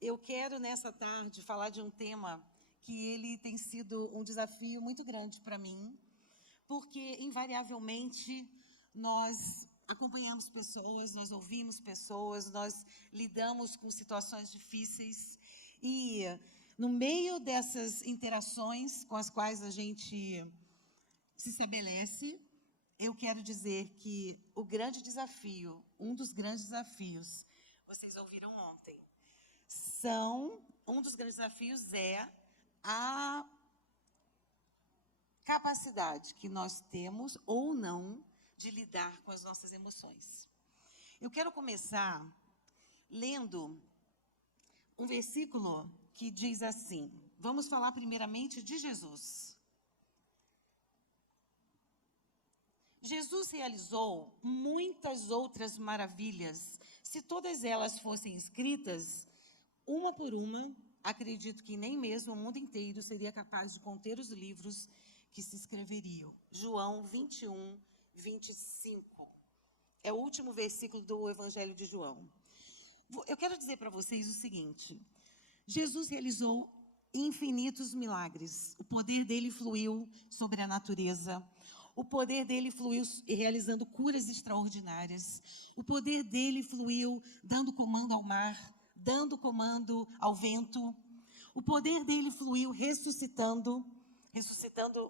Eu quero, nessa tarde, falar de um tema que ele tem sido um desafio muito grande para mim, porque, invariavelmente, nós acompanhamos pessoas, nós ouvimos pessoas, nós lidamos com situações difíceis e, no meio dessas interações com as quais a gente se estabelece, eu quero dizer que o grande desafio, um dos grandes desafios, vocês ouviram ontem, um dos grandes desafios é a capacidade que nós temos ou não de lidar com as nossas emoções. Eu quero começar lendo um versículo que diz assim, vamos falar primeiramente de Jesus. Jesus realizou muitas outras maravilhas. Se todas elas fossem escritas, uma por uma, acredito que nem mesmo o mundo inteiro seria capaz de conter os livros que se escreveriam. João 21, 25. É o último versículo do Evangelho de João. Eu quero dizer para vocês o seguinte. Jesus realizou infinitos milagres. O poder dele fluiu sobre a natureza. O poder dele fluiu realizando curas extraordinárias. O poder dele fluiu dando comando ao mar, dando comando ao vento. O poder dele fluiu ressuscitando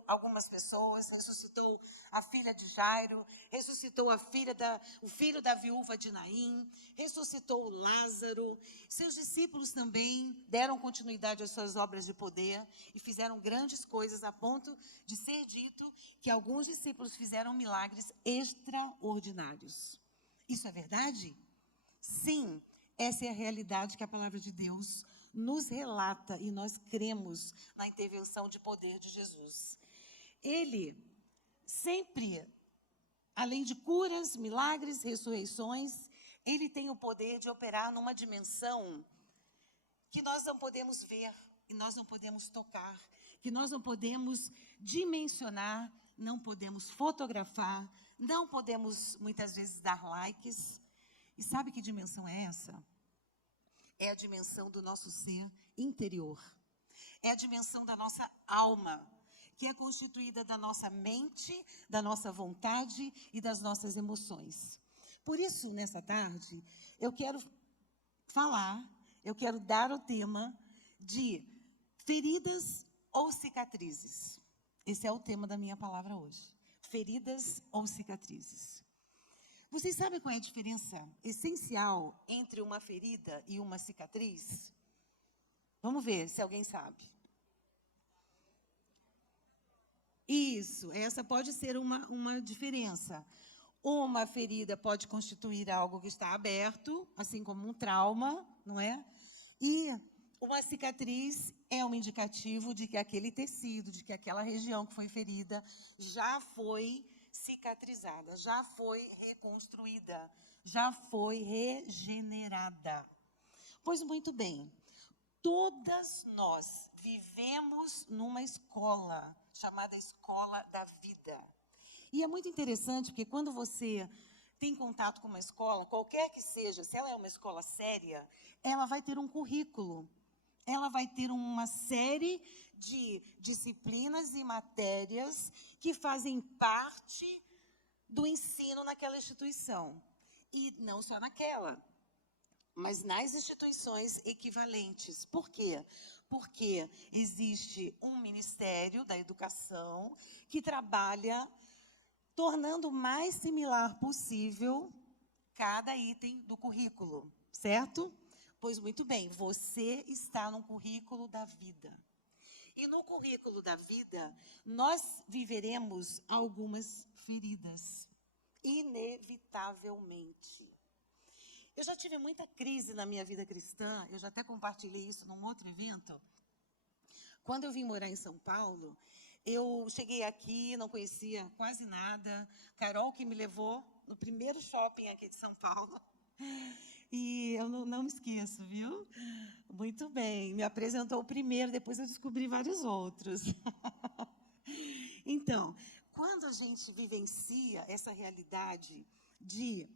algumas pessoas, ressuscitou a filha de Jairo, ressuscitou o filho da viúva de Naim, ressuscitou Lázaro. Seus discípulos também deram continuidade às suas obras de poder e fizeram grandes coisas a ponto de ser dito que alguns discípulos fizeram milagres extraordinários. Isso é verdade? Sim, essa é a realidade que a palavra de Deus nos relata e nós cremos na intervenção de poder de Jesus. Ele sempre, além de curas, milagres, ressurreições, ele tem o poder de operar numa dimensão que nós não podemos ver, e nós não podemos tocar, que nós não podemos dimensionar, não podemos fotografar, não podemos muitas vezes dar likes. E sabe que dimensão é essa? É a dimensão do nosso ser interior. É a dimensão da nossa alma, que é constituída da nossa mente, da nossa vontade e das nossas emoções. Por isso, nessa tarde, eu quero dar o tema de feridas ou cicatrizes. Esse é o tema da minha palavra hoje. Feridas ou cicatrizes. Vocês sabem qual é a diferença essencial entre uma ferida e uma cicatriz? Vamos ver se alguém sabe. Isso, essa pode ser uma diferença. Uma ferida pode constituir algo que está aberto, assim como um trauma, não é? E uma cicatriz é um indicativo de que aquele tecido, de que aquela região que foi ferida já foi cicatrizada, já foi reconstruída, já foi regenerada. Pois muito bem, todas nós vivemos numa escola, chamada escola da vida. E é muito interessante, porque quando você tem contato com uma escola, qualquer que seja, se ela é uma escola séria, ela vai ter um currículo. Ela vai ter uma série de disciplinas e matérias que fazem parte do ensino naquela instituição. E não só naquela, mas nas instituições equivalentes. Por quê? Porque existe um Ministério da Educação que trabalha tornando o mais similar possível cada item do currículo, certo? Pois muito bem, você está no currículo da vida. E no currículo da vida, nós viveremos algumas feridas, inevitavelmente. Eu já tive muita crise na minha vida cristã, eu já até compartilhei isso num outro evento. Quando eu vim morar em São Paulo, eu cheguei aqui, não conhecia quase nada. Carol que me levou no primeiro shopping aqui de São Paulo. E eu não me esqueço, viu? Muito bem, me apresentou o primeiro, depois eu descobri vários outros. Então, quando a gente vivencia essa realidade de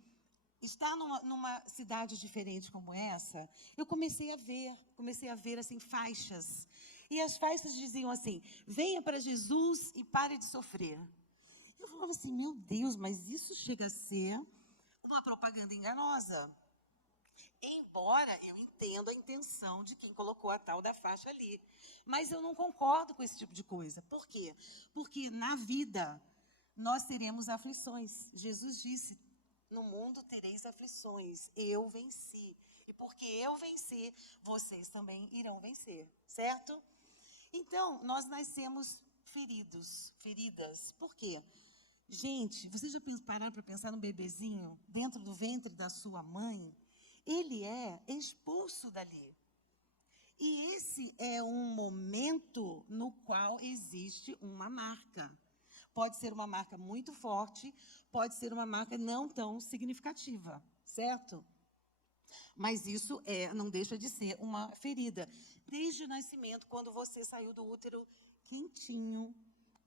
estar numa cidade diferente como essa, eu comecei a ver assim, faixas. E as faixas diziam assim: venha para Jesus e pare de sofrer. Eu falava assim, meu Deus, mas isso chega a ser uma propaganda enganosa. Embora eu entenda a intenção de quem colocou a tal da faixa ali. Mas eu não concordo com esse tipo de coisa. Por quê? Porque na vida nós teremos aflições. Jesus disse, no mundo tereis aflições. Eu venci. E porque eu venci, vocês também irão vencer. Certo? Então, nós nascemos feridas. Por quê? Gente, vocês já pararam para pensar num bebezinho dentro do ventre da sua mãe? Ele é expulso dali. E esse é um momento no qual existe uma marca. Pode ser uma marca muito forte, pode ser uma marca não tão significativa, certo? Mas isso não deixa de ser uma ferida. Desde o nascimento, quando você saiu do útero quentinho,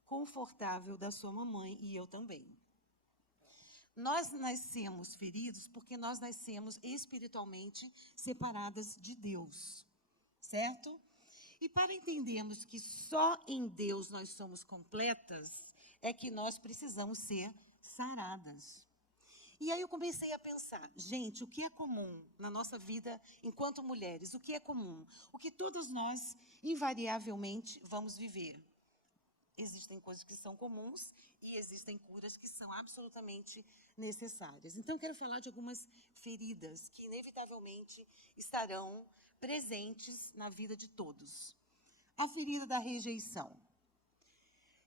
confortável da sua mamãe, e eu também. Nós nascemos feridos porque nós nascemos espiritualmente separadas de Deus, certo? E para entendermos que só em Deus nós somos completas, é que nós precisamos ser saradas. E aí eu comecei a pensar, gente, o que é comum na nossa vida enquanto mulheres? O que é comum? O que todas nós, invariavelmente, vamos viver? Existem coisas que são comuns e existem curas que são absolutamente necessárias. Então, quero falar de algumas feridas que, inevitavelmente, estarão presentes na vida de todos. A ferida da rejeição.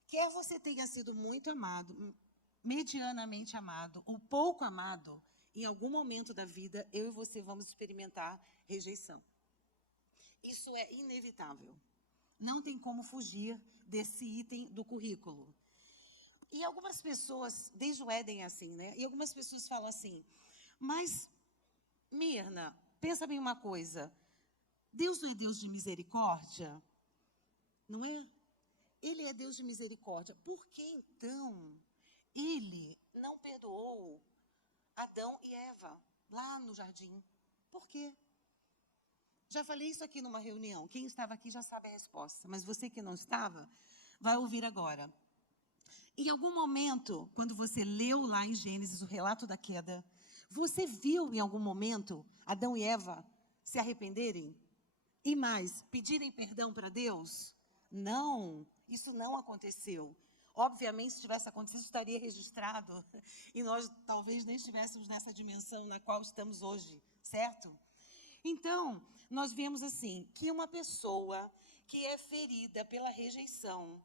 Quer você tenha sido muito amado, medianamente amado ou pouco amado, em algum momento da vida, eu e você vamos experimentar rejeição. Isso é inevitável. Não tem como fugir desse item do currículo. E algumas pessoas, desde o Éden é assim, né? E algumas pessoas falam assim, mas, Mirna, pensa bem uma coisa, Deus não é Deus de misericórdia? Não é? Ele é Deus de misericórdia. Por que, então, ele não perdoou Adão e Eva lá no jardim? Por quê? Já falei isso aqui numa reunião. Quem estava aqui já sabe a resposta. Mas você que não estava, vai ouvir agora. Em algum momento, quando você leu lá em Gênesis o relato da queda, você viu em algum momento Adão e Eva se arrependerem? E mais, pedirem perdão para Deus? Não, isso não aconteceu. Obviamente, se tivesse acontecido, estaria registrado. E nós talvez nem estivéssemos nessa dimensão na qual estamos hoje, certo? Então, nós vemos assim, que uma pessoa que é ferida pela rejeição,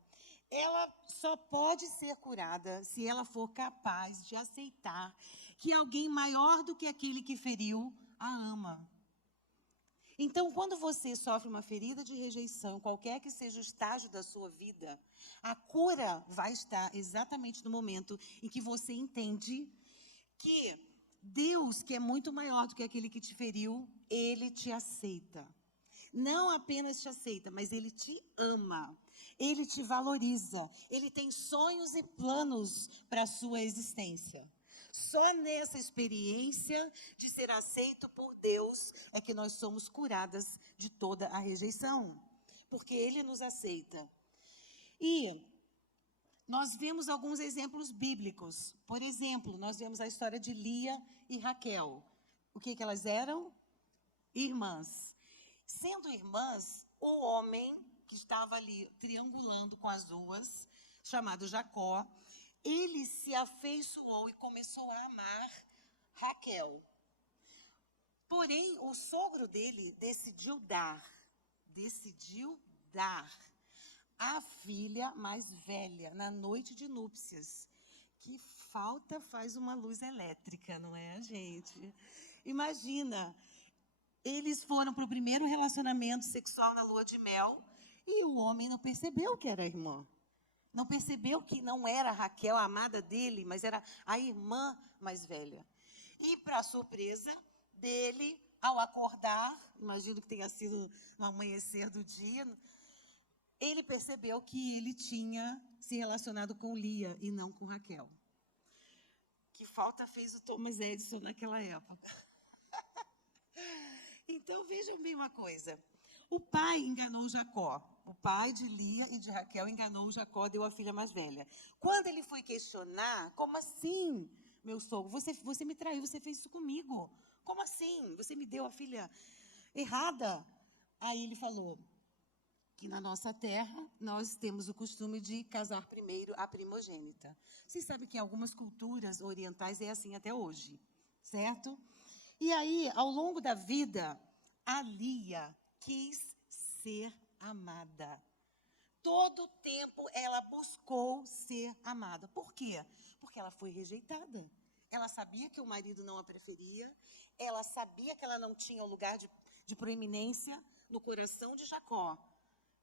ela só pode ser curada se ela for capaz de aceitar que alguém maior do que aquele que feriu a ama. Então, quando você sofre uma ferida de rejeição, qualquer que seja o estágio da sua vida, a cura vai estar exatamente no momento em que você entende que Deus, que é muito maior do que aquele que te feriu, Ele te aceita. Não apenas te aceita, mas Ele te ama. Ele te valoriza. Ele tem sonhos e planos para a sua existência. Só nessa experiência de ser aceito por Deus é que nós somos curadas de toda a rejeição. Porque Ele nos aceita. E nós vemos alguns exemplos bíblicos. Por exemplo, nós vemos a história de Lia e Raquel. O que elas eram? Irmãs. Sendo irmãs, o homem que estava ali triangulando com as duas, chamado Jacó, ele se afeiçoou e começou a amar Raquel. Porém, o sogro dele decidiu dar a filha mais velha na noite de núpcias. Que falta faz uma luz elétrica, não é, gente? Imagina, eles foram para o primeiro relacionamento sexual na lua de mel e o homem não percebeu que era a irmã. Não percebeu que não era Raquel, a amada dele, mas era a irmã mais velha. E, para surpresa dele, ao acordar, imagino que tenha sido no amanhecer do dia, ele percebeu que ele tinha se relacionado com Lia e não com Raquel. Que falta fez o Thomas Edison naquela época. Então, vejam bem uma coisa. O pai enganou Jacó. O pai de Lia e de Raquel enganou Jacó, deu a filha mais velha. Quando ele foi questionar, como assim, meu sogro? Você me traiu, você fez isso comigo. Como assim? Você me deu a filha errada? Aí ele falou que na nossa terra nós temos o costume de casar primeiro a primogênita. Vocês sabem que em algumas culturas orientais é assim até hoje, certo? E aí, ao longo da vida, a Lia quis ser amada. Todo o tempo ela buscou ser amada. Por quê? Porque ela foi rejeitada. Ela sabia que o marido não a preferia, ela sabia que ela não tinha um lugar de proeminência no coração de Jacó.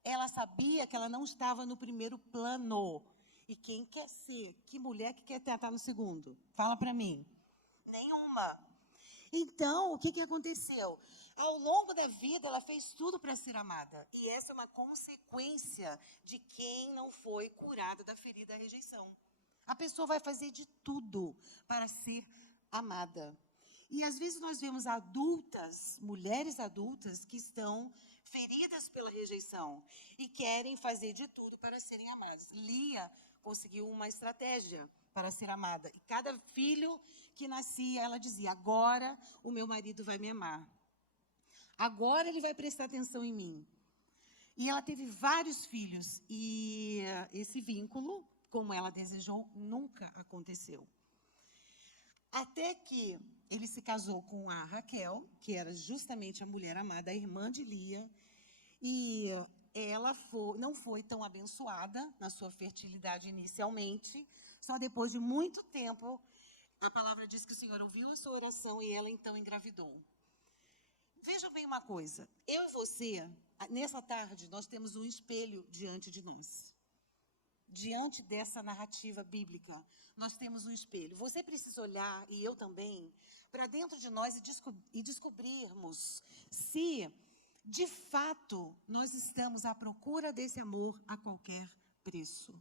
Ela sabia que ela não estava no primeiro plano. E quem quer ser? Que mulher que quer estar no segundo? Fala para mim. Nenhuma. Então, o que aconteceu? Ao longo da vida, ela fez tudo para ser amada. E essa é uma consequência de quem não foi curado da ferida da rejeição. A pessoa vai fazer de tudo para ser amada. E às vezes nós vemos adultas, mulheres adultas, que estão feridas pela rejeição e querem fazer de tudo para serem amadas. Lia conseguiu uma estratégia para ser amada. E cada filho que nascia, ela dizia: agora o meu marido vai me amar. Agora ele vai prestar atenção em mim. E ela teve vários filhos. E esse vínculo, como ela desejou, nunca aconteceu. Até que ele se casou com a Raquel, que era justamente a mulher amada, a irmã de Lia. E ela não foi tão abençoada na sua fertilidade inicialmente. Só depois de muito tempo, a palavra diz que o Senhor ouviu a sua oração e ela então engravidou. Vejam bem uma coisa. Eu e você, nessa tarde, nós temos um espelho diante de nós. Diante dessa narrativa bíblica, nós temos um espelho. Você precisa olhar, e eu também, para dentro de nós e descobrirmos se, de fato, nós estamos à procura desse amor a qualquer preço.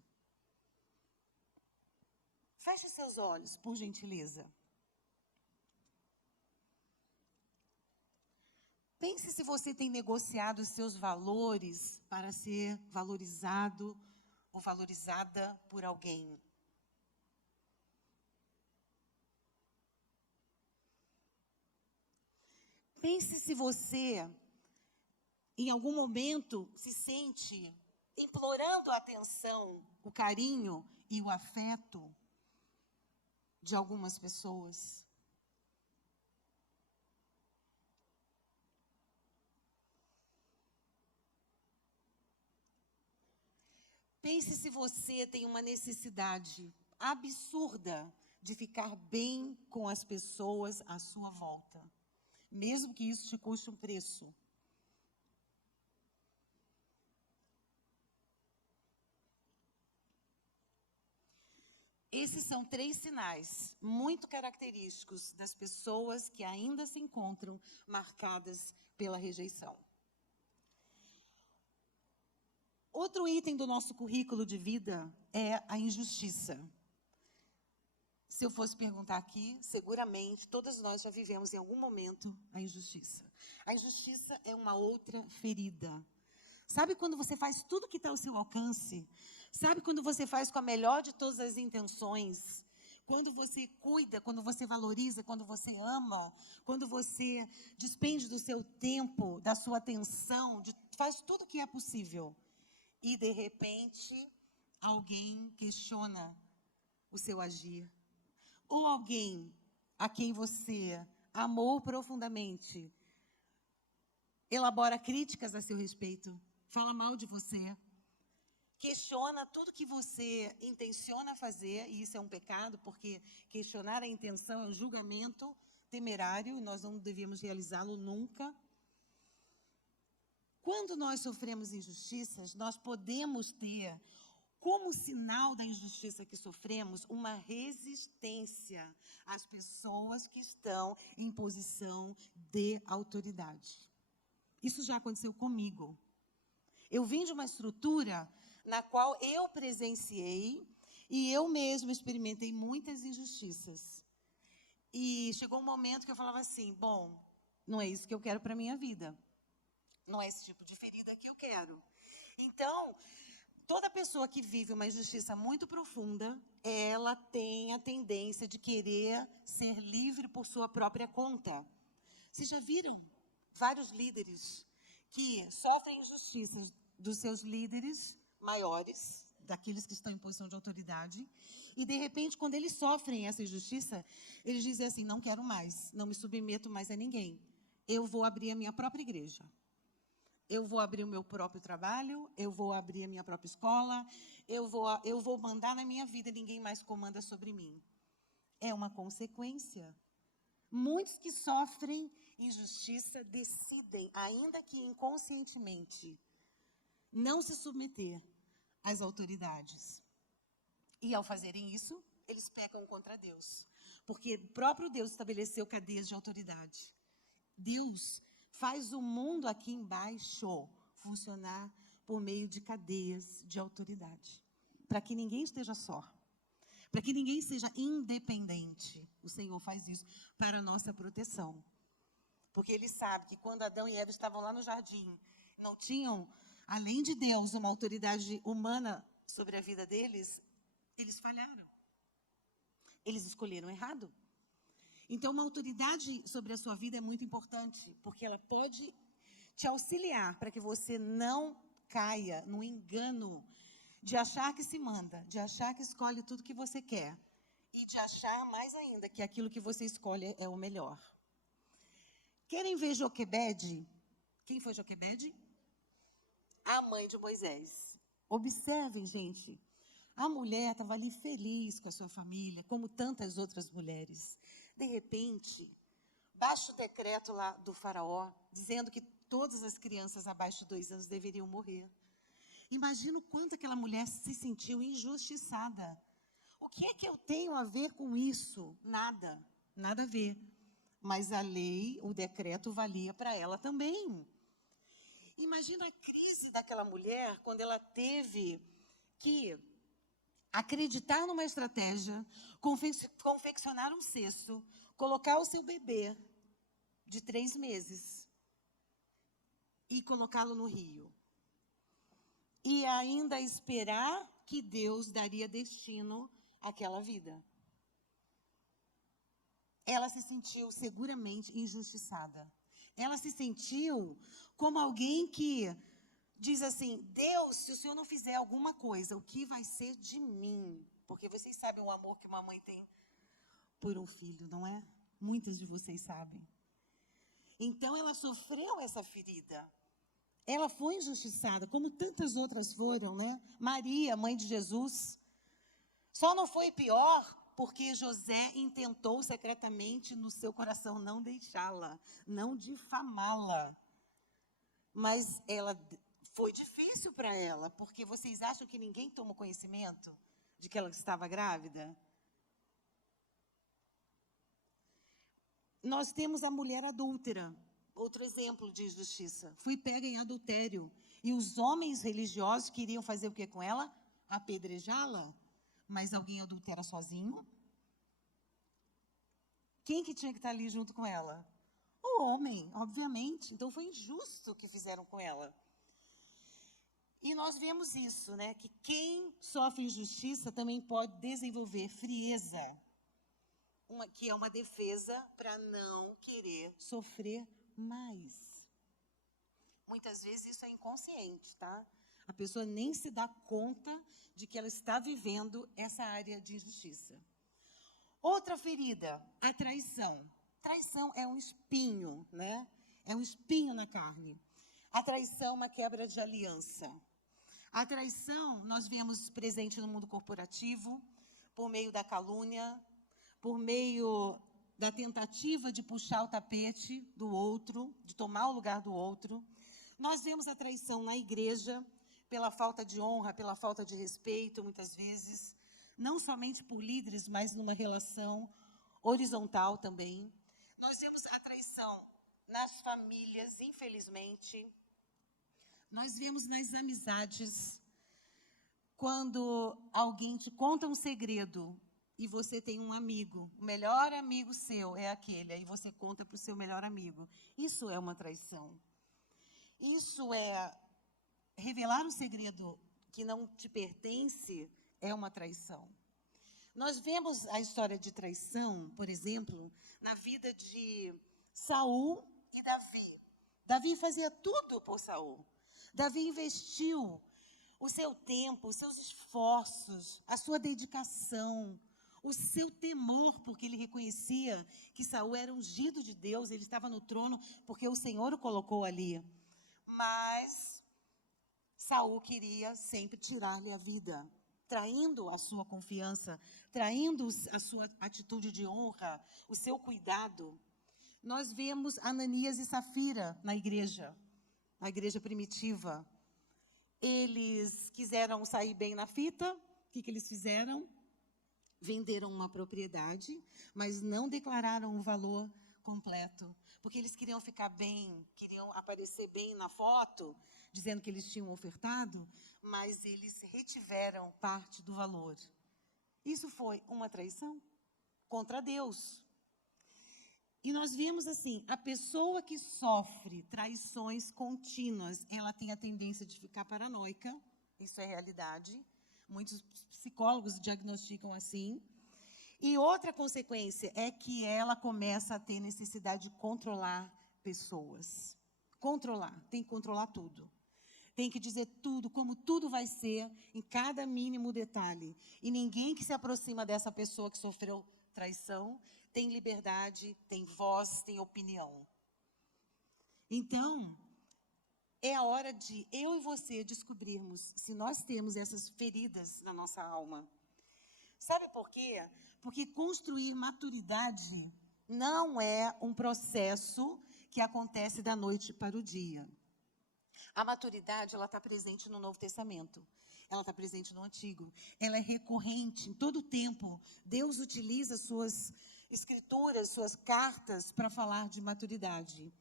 Feche seus olhos, por gentileza. Pense se você tem negociado os seus valores para ser valorizado ou valorizada por alguém. Pense se você, em algum momento, se sente implorando a atenção, o carinho e o afeto de algumas pessoas. Pense se você tem uma necessidade absurda de ficar bem com as pessoas à sua volta, mesmo que isso te custe um preço. Esses são 3 sinais muito característicos das pessoas que ainda se encontram marcadas pela rejeição. Outro item do nosso currículo de vida é a injustiça. Se eu fosse perguntar aqui, seguramente todas nós já vivemos em algum momento a injustiça. A injustiça é uma outra ferida. Sabe quando você faz tudo que está ao seu alcance? Sabe quando você faz com a melhor de todas as intenções? Quando você cuida, quando você valoriza, quando você ama, quando você despende do seu tempo, da sua atenção, faz tudo o que é possível. E, de repente, alguém questiona o seu agir. Ou alguém a quem você amou profundamente elabora críticas a seu respeito, fala mal de você, questiona tudo que você intenciona fazer, e isso é um pecado, porque questionar a intenção é um julgamento temerário, e nós não devíamos realizá-lo nunca. Quando nós sofremos injustiças, nós podemos ter, como sinal da injustiça que sofremos, uma resistência às pessoas que estão em posição de autoridade. Isso já aconteceu comigo. Eu vim de uma estrutura na qual eu presenciei E eu mesma experimentei muitas injustiças. E chegou um momento que eu falava assim, bom, não é isso que eu quero para a minha vida. Não é esse tipo de ferida que eu quero. Então, toda pessoa que vive uma injustiça muito profunda, ela tem a tendência de querer ser livre por sua própria conta. Vocês já viram vários líderes que sofrem injustiças dos seus líderes maiores, daqueles que estão em posição de autoridade, e, de repente, quando eles sofrem essa injustiça, eles dizem assim, não quero mais, não me submeto mais a ninguém. Eu vou abrir a minha própria igreja. Eu vou abrir o meu próprio trabalho, eu vou abrir a minha própria escola, eu vou mandar na minha vida, ninguém mais comanda sobre mim. É uma consequência. Muitos que sofrem injustiça decidem, ainda que inconscientemente, não se submeter às autoridades. E, ao fazerem isso, eles pecam contra Deus. Porque o próprio Deus estabeleceu cadeias de autoridade. Deus faz o mundo aqui embaixo funcionar por meio de cadeias de autoridade. Para que ninguém esteja só. Para que ninguém seja independente. O Senhor faz isso para a nossa proteção. Porque Ele sabe que quando Adão e Eva estavam lá no jardim, não tinham, além de Deus, uma autoridade humana sobre a vida deles, eles falharam. Eles escolheram errado. Então, uma autoridade sobre a sua vida é muito importante, porque ela pode te auxiliar para que você não caia no engano de achar que se manda, de achar que escolhe tudo que você quer e de achar, mais ainda, que aquilo que você escolhe é o melhor. Querem ver Joquebede? Quem foi Joquebede? A mãe de Moisés. Observem, gente. A mulher estava ali feliz com a sua família, como tantas outras mulheres. De repente, baixa o decreto lá do faraó, dizendo que todas as crianças abaixo de 2 anos deveriam morrer. Imagina o quanto aquela mulher se sentiu injustiçada. O que é que eu tenho a ver com isso? Nada, nada a ver. Mas a lei, o decreto valia para ela também. Imagina a crise daquela mulher quando ela teve que acreditar numa estratégia, confeccionar um cesto, colocar o seu bebê de 3 meses e colocá-lo no rio. E ainda esperar que Deus daria destino àquela vida. Ela se sentiu seguramente injustiçada. Ela se sentiu como alguém que diz assim, Deus, se o Senhor não fizer alguma coisa, o que vai ser de mim? Porque vocês sabem o amor que uma mãe tem por um filho, não é? Muitas de vocês sabem. Então, ela sofreu essa ferida. Ela foi injustiçada, como tantas outras foram, né? Maria, mãe de Jesus. Só não foi pior porque José intentou secretamente no seu coração não deixá-la, não difamá-la. Mas foi difícil para ela, porque vocês acham que ninguém tomou conhecimento de que ela estava grávida? Nós temos a mulher adúltera, outro exemplo de injustiça. Foi pega em adultério. E os homens religiosos queriam fazer o que com ela? Apedrejá-la. Mas alguém adultera sozinho? Quem que tinha que estar ali junto com ela? O homem, obviamente. Então, foi injusto o que fizeram com ela. E nós vemos isso, né? Que quem sofre injustiça também pode desenvolver frieza, que é uma defesa para não querer sofrer mais. Muitas vezes isso é inconsciente, tá? A pessoa nem se dá conta de que ela está vivendo essa área de injustiça. Outra ferida, a traição. Traição é um espinho, né? É um espinho na carne. A traição é uma quebra de aliança. A traição nós vemos presente no mundo corporativo, por meio da calúnia, por meio da tentativa de puxar o tapete do outro, de tomar o lugar do outro. Nós vemos a traição na igreja, pela falta de honra, pela falta de respeito, muitas vezes, não somente por líderes, mas numa relação horizontal também. Nós vemos a traição nas famílias, infelizmente. Nós vemos nas amizades. quando alguém te conta um segredo e você tem um amigo, o melhor amigo seu é aquele, aí você conta para o seu melhor amigo. Isso é uma traição. Isso é revelar um segredo que não te pertence, é uma traição. Nós vemos a história de traição, por exemplo, na vida de Saul e Davi. Davi fazia tudo por Saul. Davi investiu o seu tempo, os seus esforços, a sua dedicação, o seu temor, porque ele reconhecia que Saul era ungido de Deus, ele estava no trono porque o Senhor o colocou ali. Mas Saul queria sempre tirar-lhe a vida, traindo a sua confiança, traindo a sua atitude de honra, o seu cuidado. Nós vemos Ananias e Safira na igreja primitiva. Eles quiseram sair bem na fita. O que eles fizeram? Venderam uma propriedade, mas não declararam o valor completo, porque eles queriam ficar bem, queriam aparecer bem na foto, dizendo que eles tinham ofertado, mas eles retiveram parte do valor. Isso foi uma traição contra Deus. E nós vimos assim, a pessoa que sofre traições contínuas, ela tem a tendência de ficar paranoica, isso é realidade. Muitos psicólogos diagnosticam assim. E outra consequência é que ela começa a ter necessidade de controlar pessoas. Controlar, tem que controlar tudo. Tem que dizer tudo, como tudo vai ser, em cada mínimo detalhe. E ninguém que se aproxima dessa pessoa que sofreu traição tem liberdade, tem voz, tem opinião. Então, é a hora de eu e você descobrirmos se nós temos essas feridas na nossa alma. Sabe por quê? Porque construir maturidade não é um processo que acontece da noite para o dia. A maturidade, ela está presente no Novo Testamento. Ela está presente no Antigo. Ela é recorrente em todo o tempo. Deus utiliza suas escrituras, suas cartas para falar de maturidade.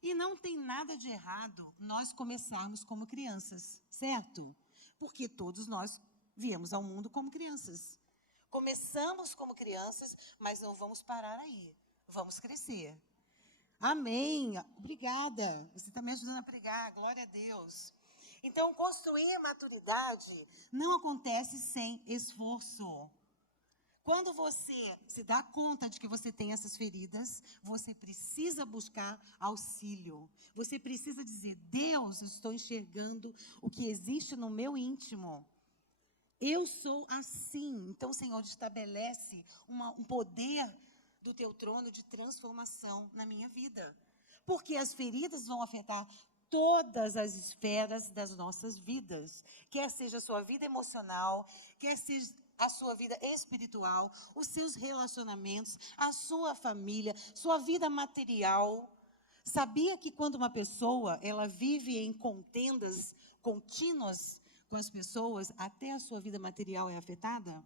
E não tem nada de errado nós começarmos como crianças, certo? Porque todos nós viemos ao mundo como crianças. Começamos como crianças, mas não vamos parar aí. Vamos crescer. Amém. Obrigada. Você está me ajudando a pregar. Glória a Deus. Então, construir maturidade não acontece sem esforço. Quando você se dá conta de que você tem essas feridas, você precisa buscar auxílio. Você precisa dizer, Deus, eu estou enxergando o que existe no meu íntimo. Eu sou assim. Então, o Senhor estabelece um poder do teu trono de transformação na minha vida. Porque as feridas vão afetar todas as esferas das nossas vidas. Quer seja a sua vida emocional, quer seja a sua vida espiritual, os seus relacionamentos, a sua família, sua vida material. Sabia que quando uma pessoa ela vive em contendas contínuas com as pessoas, até a sua vida material é afetada?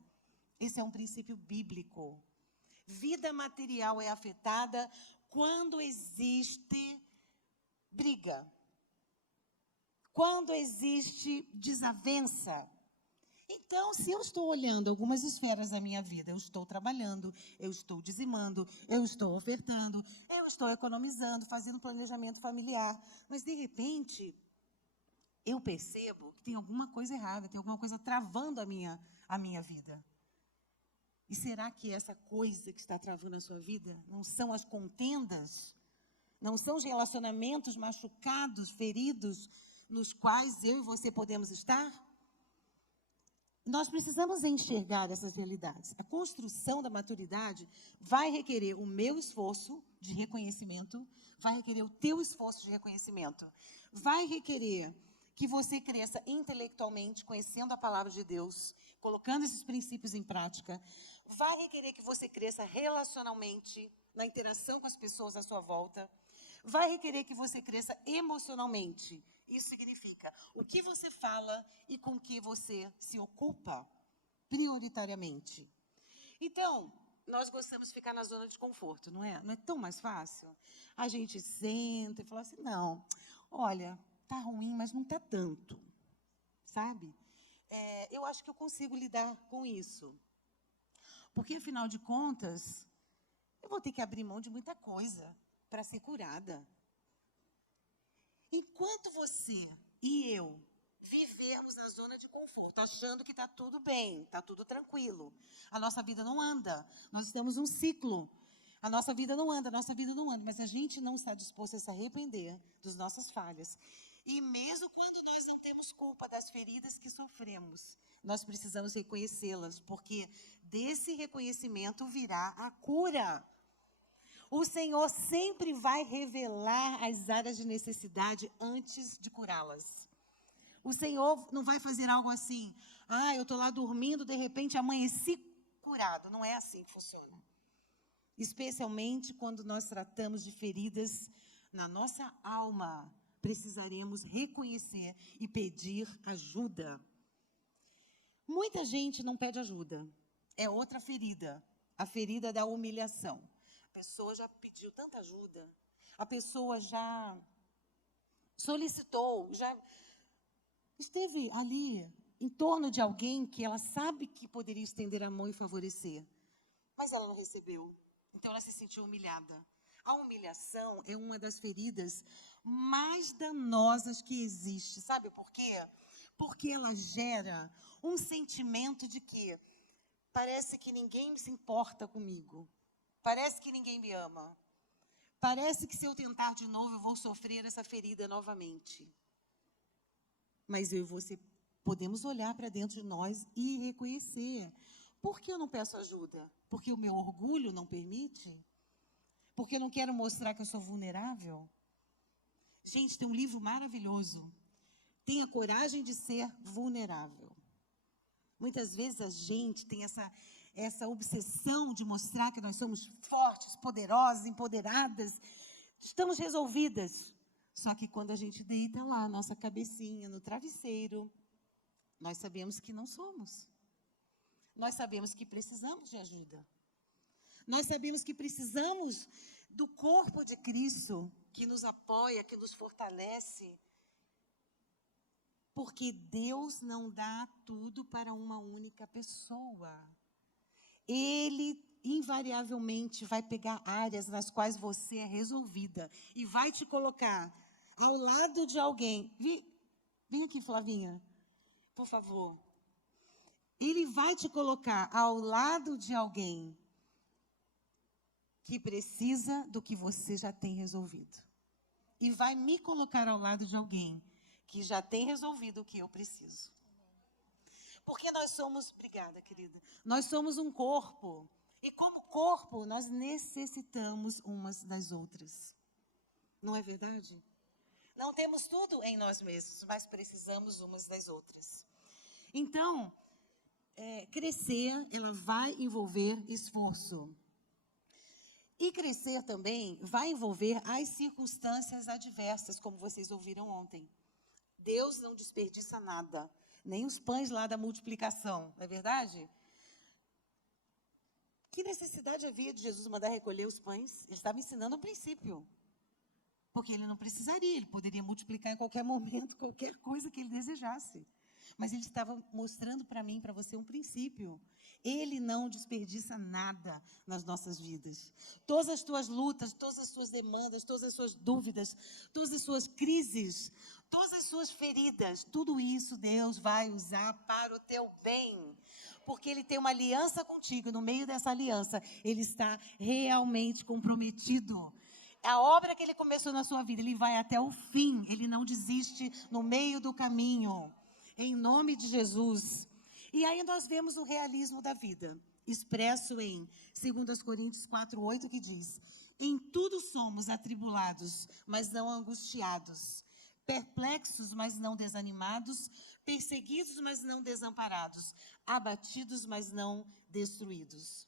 Esse é um princípio bíblico. Vida material é afetada quando existe briga, quando existe desavença. Então, se eu estou olhando algumas esferas da minha vida, eu estou trabalhando, eu estou dizimando, eu estou ofertando, eu estou economizando, fazendo planejamento familiar, mas, de repente, eu percebo que tem alguma coisa errada, tem alguma coisa travando a minha vida. E será que essa coisa que está travando a sua vida não são as contendas? Não são os relacionamentos machucados, feridos, nos quais eu e você podemos estar? Nós precisamos enxergar essas realidades. A construção da maturidade vai requerer o meu esforço de reconhecimento, vai requerer o teu esforço de reconhecimento, vai requerer que você cresça intelectualmente, conhecendo a palavra de Deus, colocando esses princípios em prática, vai requerer que você cresça relacionalmente, na interação com as pessoas à sua volta, vai requerer que você cresça emocionalmente. Isso significa o que você fala e com que você se ocupa prioritariamente. Então, nós gostamos de ficar na zona de conforto, não é? Não é tão mais fácil? A gente senta e fala assim, não, olha, tá ruim, mas não tá tanto, sabe? eu acho que eu consigo lidar com isso. Porque, afinal de contas, eu vou ter que abrir mão de muita coisa para ser curada. Enquanto você e eu vivermos na zona de conforto, achando que está tudo bem, está tudo tranquilo, a nossa vida não anda. Nós estamos num ciclo. A nossa vida não anda, mas a gente não está disposto a se arrepender das nossas falhas. E mesmo quando nós não temos culpa das feridas que sofremos, nós precisamos reconhecê-las, porque desse reconhecimento virá a cura. O Senhor sempre vai revelar as áreas de necessidade antes de curá-las. O Senhor não vai fazer algo assim, eu estou lá dormindo, de repente amanheci curado. Não é assim que funciona. Especialmente quando nós tratamos de feridas na nossa alma, precisaremos reconhecer e pedir ajuda. Muita gente não pede ajuda. É outra ferida, a ferida da humilhação. A pessoa já pediu tanta ajuda, a pessoa já solicitou, já esteve ali em torno de alguém que ela sabe que poderia estender a mão e favorecer, mas ela não recebeu. Então ela se sentiu humilhada. A humilhação é uma das feridas mais danosas que existe. Sabe por quê? Porque ela gera um sentimento de que parece que ninguém se importa comigo. Parece que ninguém me ama. Parece que se eu tentar de novo, eu vou sofrer essa ferida novamente. Mas eu e você podemos olhar para dentro de nós e reconhecer. Por que eu não peço ajuda? Porque o meu orgulho não permite? Porque eu não quero mostrar que eu sou vulnerável? Gente, tem um livro maravilhoso. Tenha coragem de ser vulnerável. Muitas vezes a gente tem essa obsessão de mostrar que nós somos fortes, poderosas, empoderadas, estamos resolvidas. Só que quando a gente deita lá, nossa cabecinha no travesseiro, nós sabemos que não somos. Nós sabemos que precisamos de ajuda. Nós sabemos que precisamos do corpo de Cristo, que nos apoia, que nos fortalece. Porque Deus não dá tudo para uma única pessoa. Ele invariavelmente vai pegar áreas nas quais você é resolvida e vai te colocar ao lado de alguém. Vem aqui, Flavinha, por favor. Ele vai te colocar ao lado de alguém que precisa do que você já tem resolvido. E vai me colocar ao lado de alguém que já tem resolvido o que eu preciso. Porque nós somos, obrigada, querida, nós somos um corpo. E como corpo, nós necessitamos umas das outras. Não é verdade? Não temos tudo em nós mesmos, mas precisamos umas das outras. Então, crescer, ela vai envolver esforço. E crescer também vai envolver as circunstâncias adversas, como vocês ouviram ontem. Deus não desperdiça nada, nem os pães lá da multiplicação, não é verdade? Que necessidade havia de Jesus mandar recolher os pães? Ele estava ensinando um princípio. Porque ele não precisaria, ele poderia multiplicar em qualquer momento, qualquer coisa que ele desejasse. Mas ele estava mostrando para mim, para você, um princípio. Ele não desperdiça nada nas nossas vidas. Todas as tuas lutas, todas as suas demandas, todas as suas dúvidas, todas as suas crises, todas as suas feridas, tudo isso Deus vai usar para o teu bem. Porque Ele tem uma aliança contigo, no meio dessa aliança, Ele está realmente comprometido. A obra que Ele começou na sua vida, Ele vai até o fim, Ele não desiste no meio do caminho. Em nome de Jesus. E aí nós vemos o realismo da vida, expresso em 2 Coríntios 4:8, que diz: em tudo somos atribulados, mas não angustiados, perplexos, mas não desanimados, perseguidos, mas não desamparados, abatidos, mas não destruídos.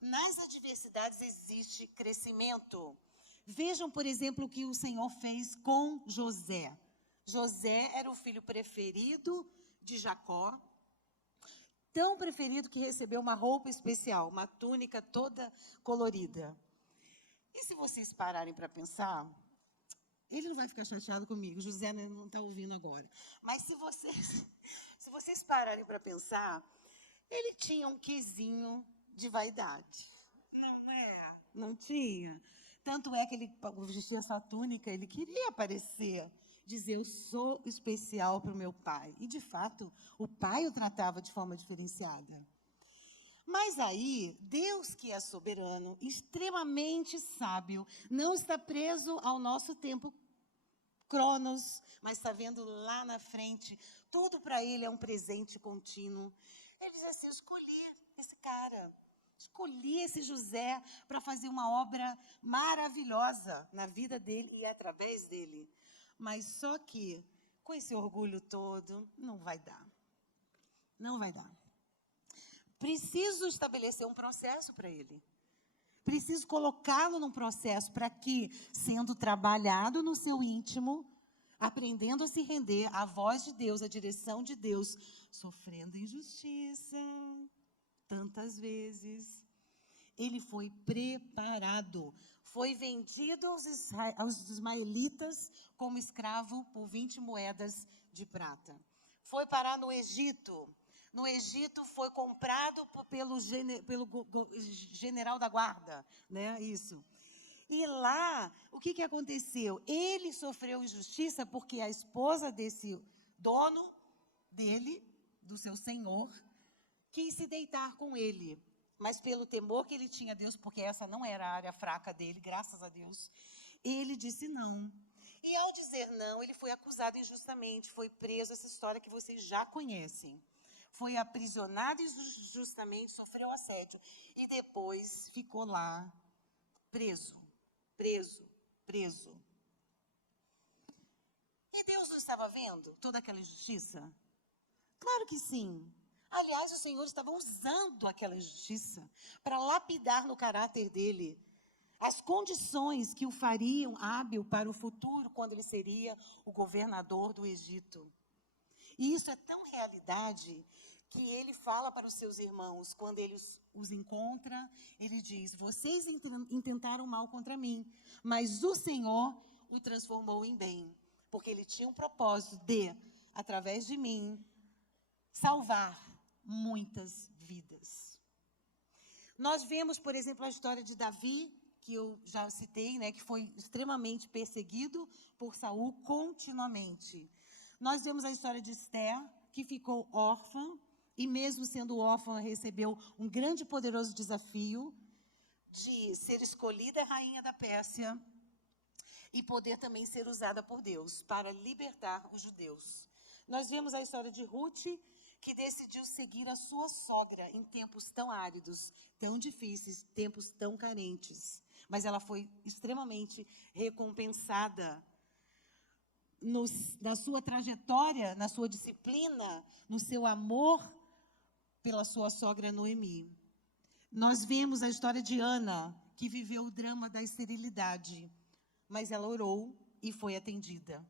Nas adversidades existe crescimento. Vejam, por exemplo, o que o Senhor fez com José. José era o filho preferido de Jacó, tão preferido que recebeu uma roupa especial, uma túnica toda colorida. E se vocês pararem para pensar, ele não vai ficar chateado comigo, José não está ouvindo agora. Mas se Se vocês pararem para pensar, ele tinha um quesinho de vaidade. Não tinha? Tanto é que ele vestiu essa túnica, ele queria aparecer, dizer, eu sou especial para o meu pai. E, de fato, o pai o tratava de forma diferenciada. Mas aí, Deus, que é soberano, extremamente sábio, não está preso ao nosso tempo cronos, mas está vendo lá na frente, tudo para ele é um presente contínuo. Ele diz assim, eu escolhi esse cara, escolhi esse José para fazer uma obra maravilhosa na vida dele e através dele. Mas só que, com esse orgulho todo, não vai dar. Não vai dar. Preciso estabelecer um processo para ele. Preciso colocá-lo num processo para que, sendo trabalhado no seu íntimo, aprendendo a se render à voz de Deus, à direção de Deus, sofrendo injustiça tantas vezes, ele foi preparado. Foi vendido aos ismaelitas como escravo por 20 moedas de prata. Foi parar no Egito. No Egito foi comprado pelo general da guarda, né? Isso. E lá, o que aconteceu? Ele sofreu injustiça porque a esposa desse dono dele, do seu senhor, quis se deitar com ele. Mas pelo temor que ele tinha a Deus, porque essa não era a área fraca dele, graças a Deus, ele disse não. E ao dizer não, ele foi acusado injustamente, foi preso, essa história que vocês já conhecem. Foi aprisionado injustamente, sofreu assédio. E depois ficou lá, preso. E Deus não estava vendo toda aquela injustiça? Claro que sim. Aliás, o Senhor estava usando aquela injustiça para lapidar no caráter dele as condições que o fariam hábil para o futuro, quando ele seria o governador do Egito. E isso é tão realidade que ele fala para os seus irmãos, quando ele os encontra, ele diz, vocês intentaram mal contra mim, mas o Senhor o transformou em bem, porque ele tinha um propósito de, através de mim, salvar muitas vidas. Nós vemos, por exemplo, a história de Davi, que eu já citei, né, que foi extremamente perseguido por Saul continuamente. Nós vemos a história de Esther, que ficou órfã, e mesmo sendo órfã, recebeu um grande e poderoso desafio de ser escolhida rainha da Pérsia e poder também ser usada por Deus para libertar os judeus. Nós vemos a história de Ruth, que decidiu seguir a sua sogra em tempos tão áridos, tão difíceis, tempos tão carentes. Mas ela foi extremamente recompensada na sua trajetória, na sua disciplina, no seu amor pela sua sogra Noemi. Nós vemos a história de Ana, que viveu o drama da esterilidade, mas ela orou e foi atendida.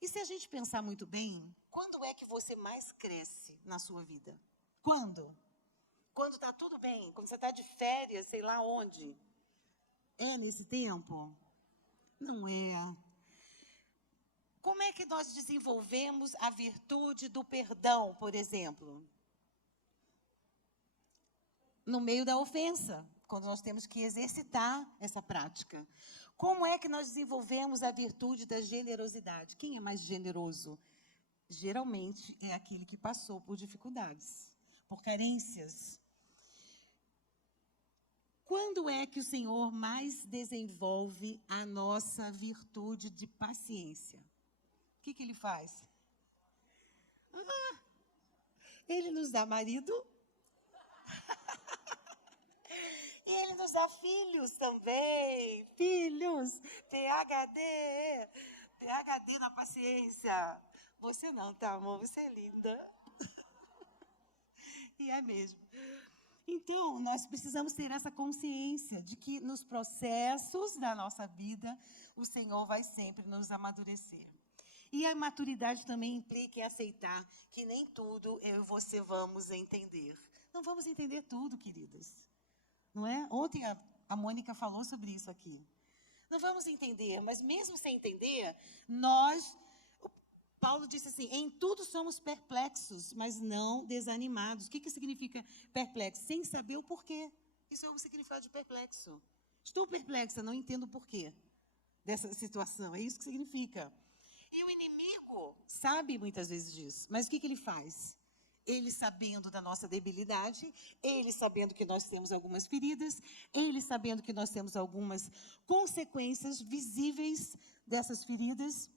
E se a gente pensar muito bem, quando é que você mais cresce na sua vida? Quando? Quando está tudo bem, quando você está de férias, sei lá onde. É nesse tempo? Não é. Como é que nós desenvolvemos a virtude do perdão, por exemplo? No meio da ofensa, quando nós temos que exercitar essa prática. Como é que nós desenvolvemos a virtude da generosidade? Quem é mais generoso? Geralmente é aquele que passou por dificuldades, por carências. Quando é que o Senhor mais desenvolve a nossa virtude de paciência? O que Ele faz? Ele nos dá marido. E Ele nos dá filhos também. Filhos. PhD. PhD na paciência. Você não, tá, amor? Você é linda. E é mesmo. Então, nós precisamos ter essa consciência de que nos processos da nossa vida, o Senhor vai sempre nos amadurecer. E a maturidade também implica em aceitar que nem tudo eu e você vamos entender. Não vamos entender tudo, queridas. Não é? Ontem a Mônica falou sobre isso aqui. Não vamos entender, mas mesmo sem entender, Paulo disse assim, em tudo somos perplexos, mas não desanimados. O que significa perplexo? Sem saber o porquê. Isso é o significado de perplexo. Estou perplexa, não entendo o porquê dessa situação. É isso que significa. E o inimigo sabe muitas vezes disso. Mas o que ele faz? Ele sabendo da nossa debilidade, ele sabendo que nós temos algumas feridas, ele sabendo que nós temos algumas consequências visíveis dessas feridas,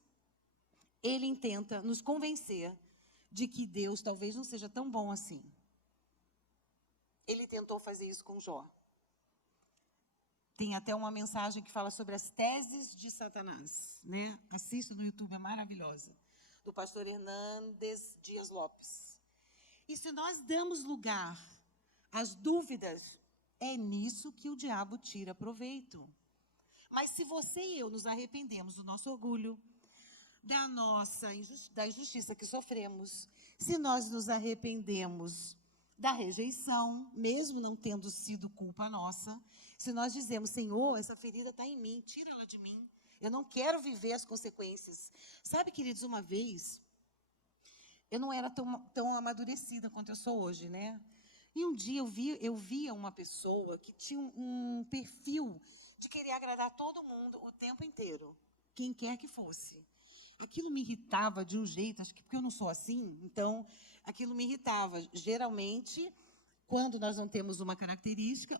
ele intenta nos convencer de que Deus talvez não seja tão bom assim. Ele tentou fazer isso com Jó. Tem até uma mensagem que fala sobre as teses de Satanás, né? Assista no YouTube, é maravilhosa. Do pastor Hernandes Dias Lopes. E se nós damos lugar às dúvidas, é nisso que o diabo tira proveito. Mas se você e eu nos arrependemos do nosso orgulho, da injustiça que sofremos, se nós nos arrependemos da rejeição, mesmo não tendo sido culpa nossa, se nós dizemos, Senhor, essa ferida está em mim, tira ela de mim, eu não quero viver as consequências. Sabe, queridos, uma vez, eu não era tão amadurecida quanto eu sou hoje, né? E um dia eu via uma pessoa que tinha um perfil de querer agradar todo mundo o tempo inteiro, quem quer que fosse. Aquilo me irritava de um jeito, acho que porque eu não sou assim, então aquilo me irritava. Geralmente, quando nós não temos uma característica,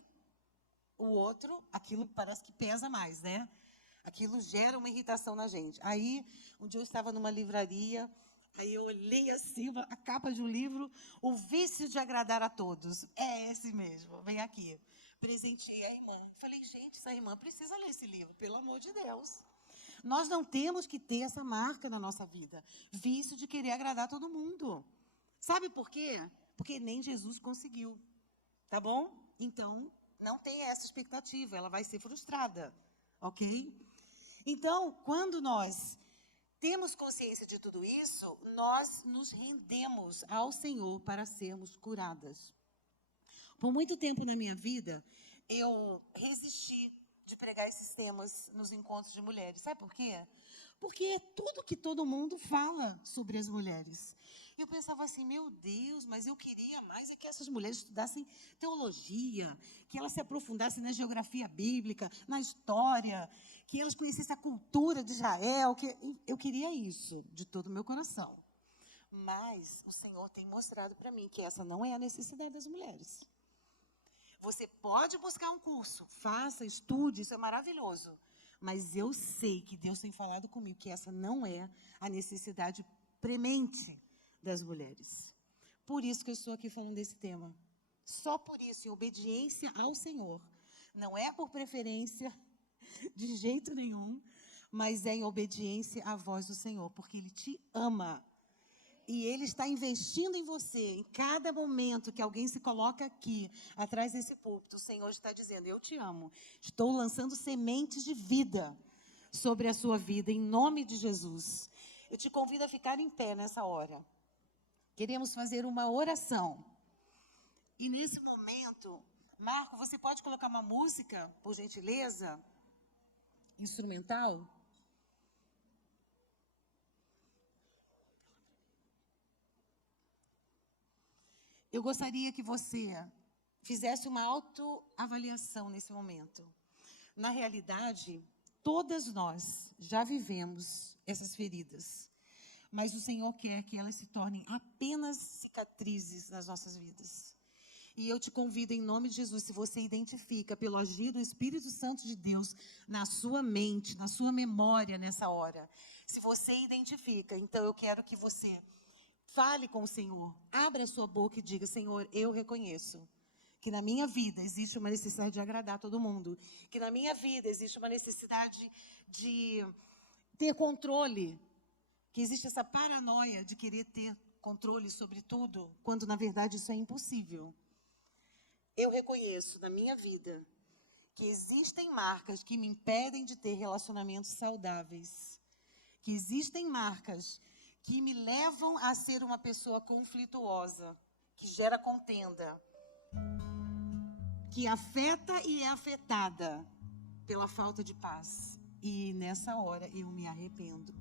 o outro, aquilo parece que pesa mais, né? Aquilo gera uma irritação na gente. Aí, um dia eu estava numa livraria, aí eu olhei assim, a capa de um livro, O Vício de Agradar a Todos. É esse mesmo, vem aqui. Presenteei a irmã. Falei, gente, essa irmã precisa ler esse livro, pelo amor de Deus. Nós não temos que ter essa marca na nossa vida. Vício de querer agradar todo mundo. Sabe por quê? Porque nem Jesus conseguiu. Tá bom? Então, não tenha essa expectativa, ela vai ser frustrada. Ok? Então, quando nós temos consciência de tudo isso, nós nos rendemos ao Senhor para sermos curadas. Por muito tempo na minha vida, eu resisti de pregar esses temas nos encontros de mulheres. Sabe por quê? Porque é tudo que todo mundo fala sobre as mulheres. Eu pensava assim, meu Deus, mas eu queria mais é que essas mulheres estudassem teologia, que elas se aprofundassem na geografia bíblica, na história, que elas conhecessem a cultura de Israel. Eu queria isso de todo o meu coração. Mas o Senhor tem mostrado para mim que essa não é a necessidade das mulheres. Você pode buscar um curso, faça, estude, isso é maravilhoso. Mas eu sei que Deus tem falado comigo que essa não é a necessidade premente das mulheres. Por isso que eu estou aqui falando desse tema. Só por isso, em obediência ao Senhor. Não é por preferência, de jeito nenhum, mas é em obediência à voz do Senhor, porque Ele te ama. E Ele está investindo em você, em cada momento que alguém se coloca aqui, atrás desse púlpito, o Senhor está dizendo, eu te amo. Estou lançando sementes de vida sobre a sua vida, em nome de Jesus. Eu te convido a ficar em pé nessa hora. Queremos fazer uma oração. E nesse momento, Marco, você pode colocar uma música, por gentileza? Instrumental? Eu gostaria que você fizesse uma autoavaliação nesse momento. Na realidade, todas nós já vivemos essas feridas, mas o Senhor quer que elas se tornem apenas cicatrizes nas nossas vidas. E eu te convido em nome de Jesus, se você identifica pelo agir do Espírito Santo de Deus na sua mente, na sua memória nessa hora, se você identifica, então eu quero que você fale com o Senhor, abra a sua boca e diga, Senhor, eu reconheço que na minha vida existe uma necessidade de agradar todo mundo, que na minha vida existe uma necessidade de ter controle, que existe essa paranoia de querer ter controle sobre tudo, quando na verdade isso é impossível. Eu reconheço na minha vida que existem marcas que me impedem de ter relacionamentos saudáveis, que existem marcas que me levam a ser uma pessoa conflituosa, que gera contenda, que afeta e é afetada pela falta de paz. E nessa hora eu me arrependo.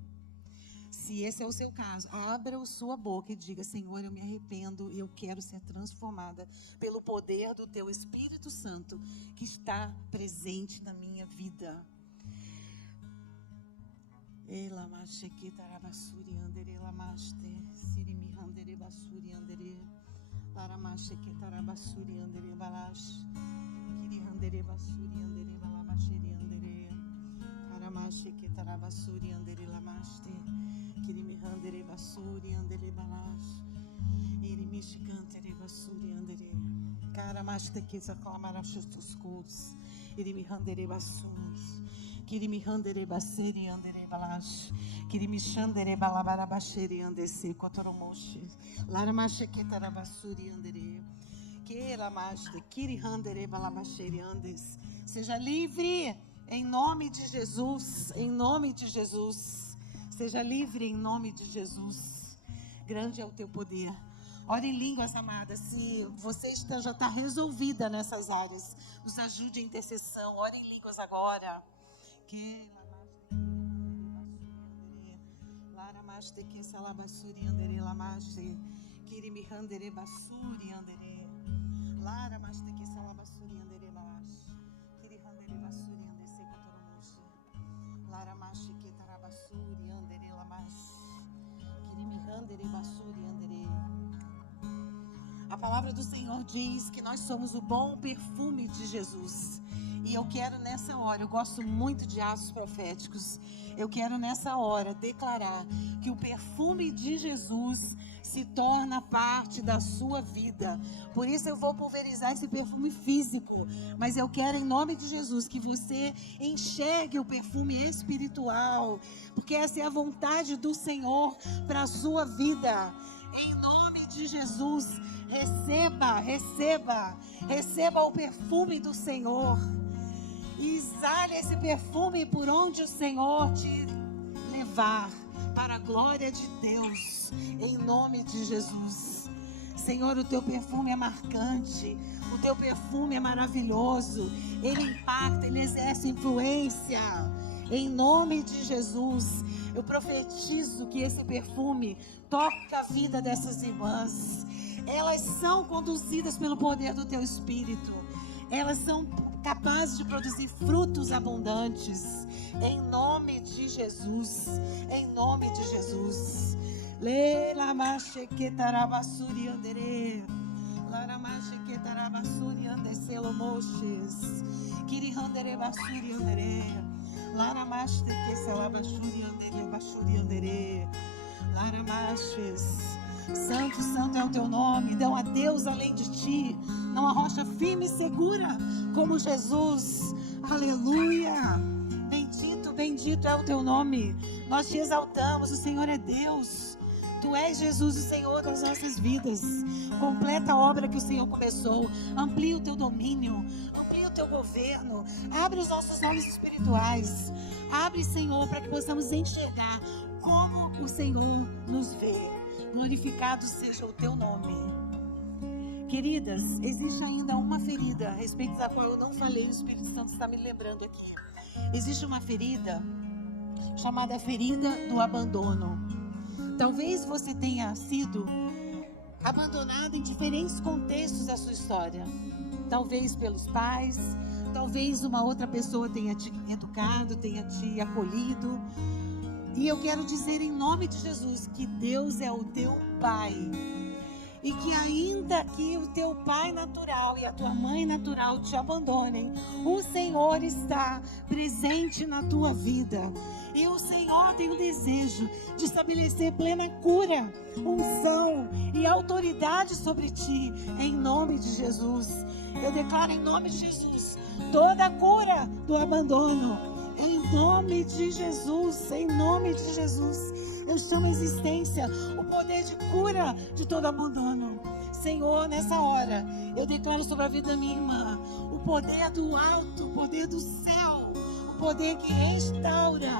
Se esse é o seu caso, abra a sua boca e diga: Senhor, eu me arrependo e eu quero ser transformada pelo poder do Teu Espírito Santo que está presente na minha vida. Seja livre em nome de Jesus, em nome de Jesus. Seja livre em nome de Jesus. Grande é o teu poder. Ore em línguas, amada. Se você já está resolvida nessas áreas, nos ajude a intercessão. Ore em línguas agora. A palavra do Senhor diz que nós somos o bom perfume de Jesus. E eu quero nessa hora, eu gosto muito de atos proféticos, eu quero nessa hora declarar que o perfume de Jesus se torna parte da sua vida. Por isso eu vou pulverizar esse perfume físico, mas eu quero em nome de Jesus que você enxergue o perfume espiritual, porque essa é a vontade do Senhor para a sua vida. Em nome de Jesus, receba o perfume do Senhor. E exale esse perfume por onde o Senhor te levar, para a glória de Deus, em nome de Jesus. Senhor, o teu perfume é marcante, o teu perfume é maravilhoso, ele impacta, ele exerce influência. Em nome de Jesus, eu profetizo que esse perfume toca a vida dessas irmãs. Elas são conduzidas pelo poder do teu Espírito. Elas são capazes de produzir frutos abundantes. Em nome de Jesus. Em nome de Jesus. Santo, santo é o teu nome. Não há Deus além de ti. Não há rocha firme e segura como Jesus. Aleluia. Bendito, bendito é o teu nome. Nós te exaltamos. O Senhor é Deus. Tu és Jesus, o Senhor das nossas vidas. Completa a obra que o Senhor começou. Amplia o teu domínio. Amplia o teu governo. Abre os nossos olhos espirituais. Abre, Senhor, para que possamos enxergar como o Senhor nos vê. Glorificado seja o teu nome. Queridas, existe ainda uma ferida a respeito da qual eu não falei, o Espírito Santo está me lembrando aqui. Existe uma ferida chamada ferida do abandono. Talvez você tenha sido abandonado em diferentes contextos da sua história. Talvez pelos pais, talvez uma outra pessoa tenha te educado, tenha te acolhido. E eu quero dizer em nome de Jesus que Deus é o teu Pai. E que ainda que o teu pai natural e a tua mãe natural te abandonem, o Senhor está presente na tua vida. E o Senhor tem o desejo de estabelecer plena cura, unção e autoridade sobre ti, em nome de Jesus. Eu declaro em nome de Jesus toda a cura do abandono. Em nome de Jesus, em nome de Jesus. Eu chamo a existência o poder de cura de todo abandono. Senhor, nessa hora, eu declaro sobre a vida da minha irmã o poder do alto, o poder do céu, o poder que restaura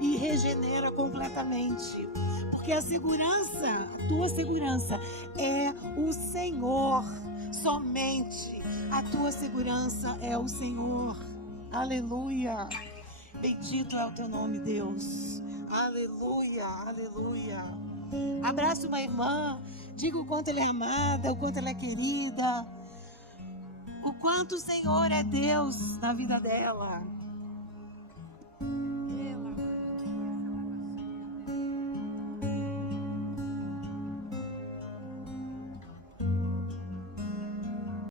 e regenera completamente. Porque a segurança, a tua segurança é o Senhor. Somente a tua segurança é o Senhor. Aleluia. Bendito é o teu nome, Deus. Aleluia, aleluia. Abraça uma irmã, diga o quanto ela é amada, o quanto ela é querida, o quanto o Senhor é Deus na vida dela.